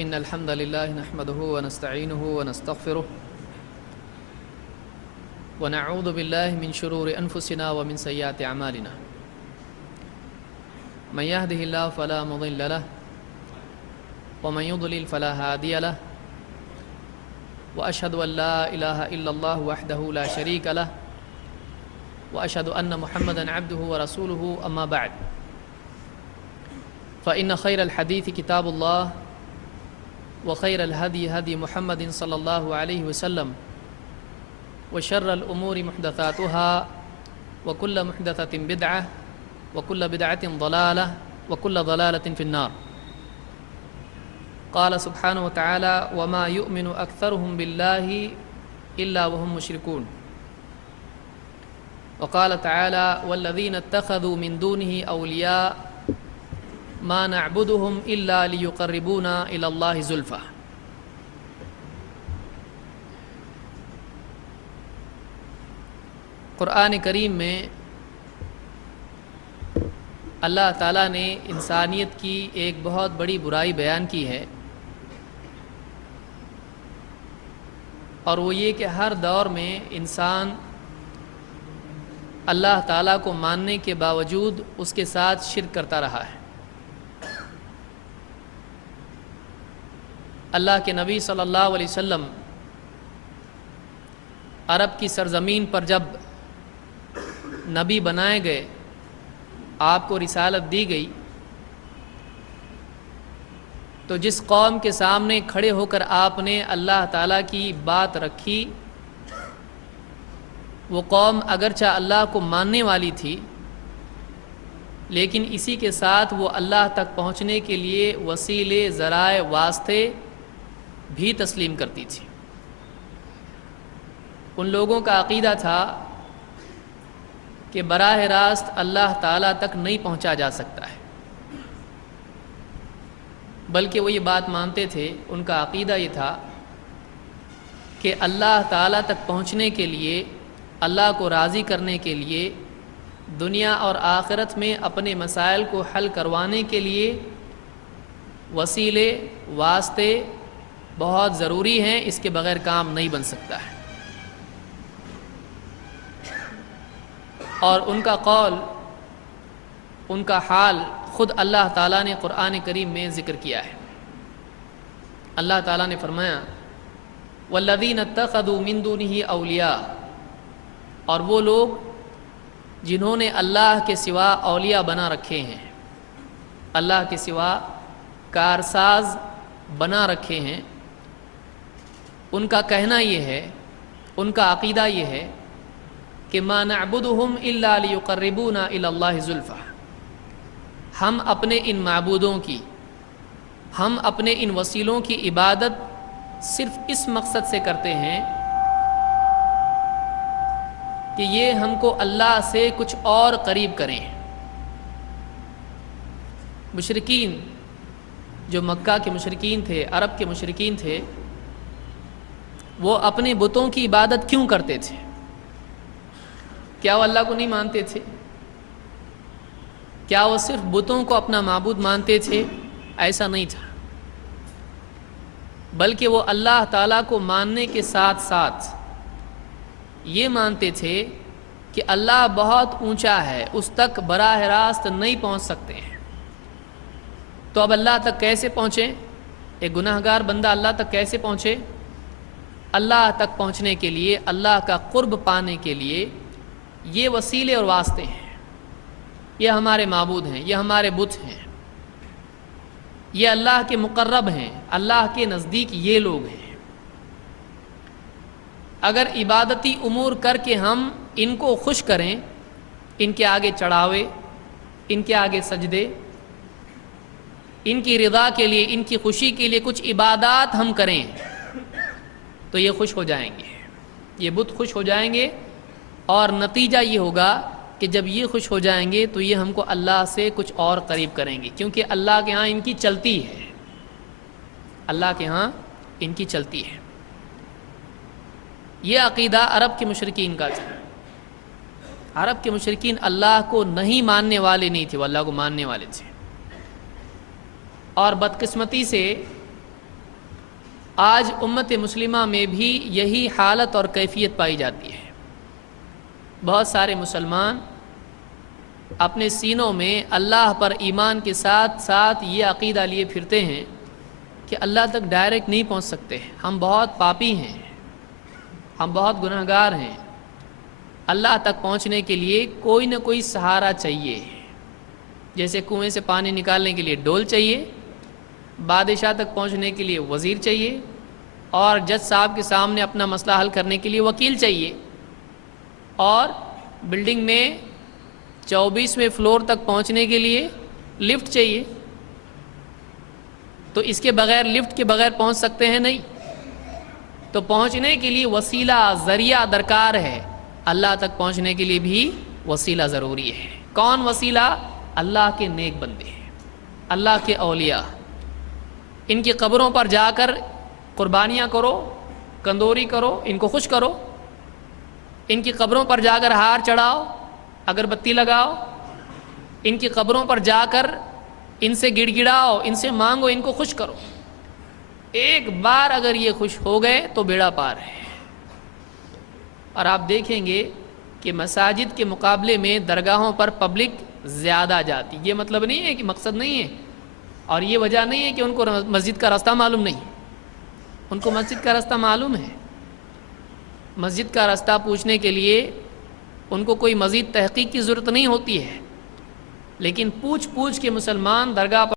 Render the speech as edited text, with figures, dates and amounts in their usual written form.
إن الحمد لله نحمده ونستعينه ونستغفره ونعوذ بالله من شرور أنفسنا ومن سيئات أعمالنا من يهده الله فلا مضل له ومن يضلل فلا هادي له وأشهد أن لا إله إلا الله وحده لا شريك له وأشهد أن محمدا عبده ورسوله أما بعد فإن خير الحديث كتاب الله وخير الهدي هدي محمد صلى الله عليه وسلم وشر الأمور محدثاتها وكل محدثة بدعة وكل بدعة ضلالة وكل ضلالة في النار. قال سبحانه وتعالى وما يؤمن أكثرهم بالله إلا وهم مشركون. وقال تعالى والذين اتخذوا من دونه أولياء ما نعبدهم إلا ليقربونا إلى الله زلفى. قرآن کریم میں اللہ تعالیٰ نے انسانیت کی ایک بہت بڑی برائی بیان کی ہے، اور وہ یہ کہ ہر دور میں انسان اللہ تعالیٰ کو ماننے کے باوجود اس کے ساتھ شرک کرتا رہا ہے۔ اللہ کے نبی صلی اللہ علیہ وسلم عرب کی سرزمین پر جب نبی بنائے گئے، آپ کو رسالت دی گئی، تو جس قوم کے سامنے کھڑے ہو کر آپ نے اللہ تعالیٰ کی بات رکھی، وہ قوم اگرچہ اللہ کو ماننے والی تھی، لیکن اسی کے ساتھ وہ اللہ تک پہنچنے کے لیے وسیلے، ذرائع، واسطے بھی تسلیم کرتی تھی۔ ان لوگوں کا عقیدہ تھا کہ براہ راست اللہ تعالیٰ تک نہیں پہنچا جا سکتا ہے، بلکہ وہ یہ بات مانتے تھے، ان کا عقیدہ یہ تھا کہ اللہ تعالیٰ تک پہنچنے کے لیے، اللہ کو راضی کرنے کے لیے، دنیا اور آخرت میں اپنے مسائل کو حل کروانے کے لیے وسیلے، واسطے بہت ضروری ہیں، اس کے بغیر کام نہیں بن سکتا ہے۔ اور ان کا قول، ان کا حال خود اللہ تعالیٰ نے قرآن کریم میں ذکر کیا ہے۔ اللہ تعالیٰ نے فرمایا وَالَّذِينَ اتَّخَذُوا مِن دُونِهِ أَوْلِيَاءَ، اور وہ لوگ جنہوں نے اللہ کے سوا اولیاء بنا رکھے ہیں، اللہ کے سوا کارساز بنا رکھے ہیں، ان کا کہنا یہ ہے، ان کا عقیدہ یہ ہے کہ ما نعبدهم الا ليقربونا الى الله زلفى، ہم اپنے ان معبودوں کی، ہم اپنے ان وسیلوں کی عبادت صرف اس مقصد سے کرتے ہیں کہ یہ ہم کو اللہ سے کچھ اور قریب کریں۔ مشرکین، جو مکہ کے مشرکین تھے، عرب کے مشرکین تھے، وہ اپنے بتوں کی عبادت کیوں کرتے تھے؟ کیا وہ اللہ کو نہیں مانتے تھے؟ کیا وہ صرف بتوں کو اپنا معبود مانتے تھے؟ ایسا نہیں تھا، بلکہ وہ اللہ تعالیٰ کو ماننے کے ساتھ ساتھ یہ مانتے تھے کہ اللہ بہت اونچا ہے، اس تک براہ راست نہیں پہنچ سکتے ہیں، تو اب اللہ تک کیسے پہنچیں؟ ایک گناہ گار بندہ اللہ تک کیسے پہنچے؟ اللہ تک پہنچنے کے لیے، اللہ کا قرب پانے کے لیے یہ وسیلے اور واسطے ہیں، یہ ہمارے معبود ہیں، یہ ہمارے بت ہیں، یہ اللہ کے مقرب ہیں، اللہ کے نزدیک یہ لوگ ہیں۔ اگر عبادتی امور کر کے ہم ان کو خوش کریں، ان کے آگے چڑھاوے، ان کے آگے سجدے، ان کی رضا کے لیے، ان کی خوشی کے لیے کچھ عبادات ہم کریں، تو یہ خوش ہو جائیں گے، یہ بت خوش ہو جائیں گے، اور نتیجہ یہ ہوگا کہ جب یہ خوش ہو جائیں گے تو یہ ہم کو اللہ سے کچھ اور قریب کریں گے، کیونکہ اللہ کے ہاں ان کی چلتی ہے، اللہ کے ہاں ان کی چلتی ہے۔ یہ عقیدہ عرب کے مشرکین کا تھا۔ عرب کے مشرکین اللہ کو نہیں ماننے والے نہیں تھے، وہ اللہ کو ماننے والے تھے۔ اور بدقسمتی سے آج امت مسلمہ میں بھی یہی حالت اور کیفیت پائی جاتی ہے۔ بہت سارے مسلمان اپنے سینوں میں اللہ پر ایمان کے ساتھ ساتھ یہ عقیدہ لیے پھرتے ہیں کہ اللہ تک ڈائریکٹ نہیں پہنچ سکتے، ہم بہت پاپی ہیں، ہم بہت گنہگار ہیں، اللہ تک پہنچنے کے لیے کوئی نہ کوئی سہارا چاہیے۔ جیسے کنویں سے پانی نکالنے کے لیے ڈول چاہیے، بادشاہ تک پہنچنے کے لیے وزیر چاہیے، اور جج صاحب کے سامنے اپنا مسئلہ حل کرنے کے لیے وکیل چاہیے، اور بلڈنگ میں 24ویں فلور تک پہنچنے کے لیے لفٹ چاہیے۔ تو اس کے بغیر، لفٹ کے بغیر پہنچ سکتے ہیں؟ نہیں۔ تو پہنچنے کے لیے وسیلہ، ذریعہ درکار ہے، اللہ تک پہنچنے کے لیے بھی وسیلہ ضروری ہے۔ کون وسیلہ؟ اللہ کے نیک بندے، اللہ کے اولیاء۔ ان کی قبروں پر جا کر قربانیاں کرو، کندوری کرو، ان کو خوش کرو، ان کی قبروں پر جا کر ہار چڑھاؤ، اگربتی لگاؤ، ان کی قبروں پر جا کر ان سے گڑ گڑاؤ، ان سے مانگو، ان کو خوش کرو۔ ایک بار اگر یہ خوش ہو گئے تو بیڑا پار ہے۔ اور آپ دیکھیں گے کہ مساجد کے مقابلے میں درگاہوں پر پبلک زیادہ جاتی۔ یہ مطلب نہیں ہے کہ مقصد نہیں ہے، اور یہ وجہ نہیں ہے کہ ان کو مسجد کا راستہ معلوم نہیں، ان کو مسجد کا راستہ معلوم ہے۔ مسجد کا راستہ پوچھنے کے لیے ان کو کوئی مزید تحقیق کی ضرورت نہیں ہوتی ہے، لیکن پوچھ کے مسلمان درگاہ پر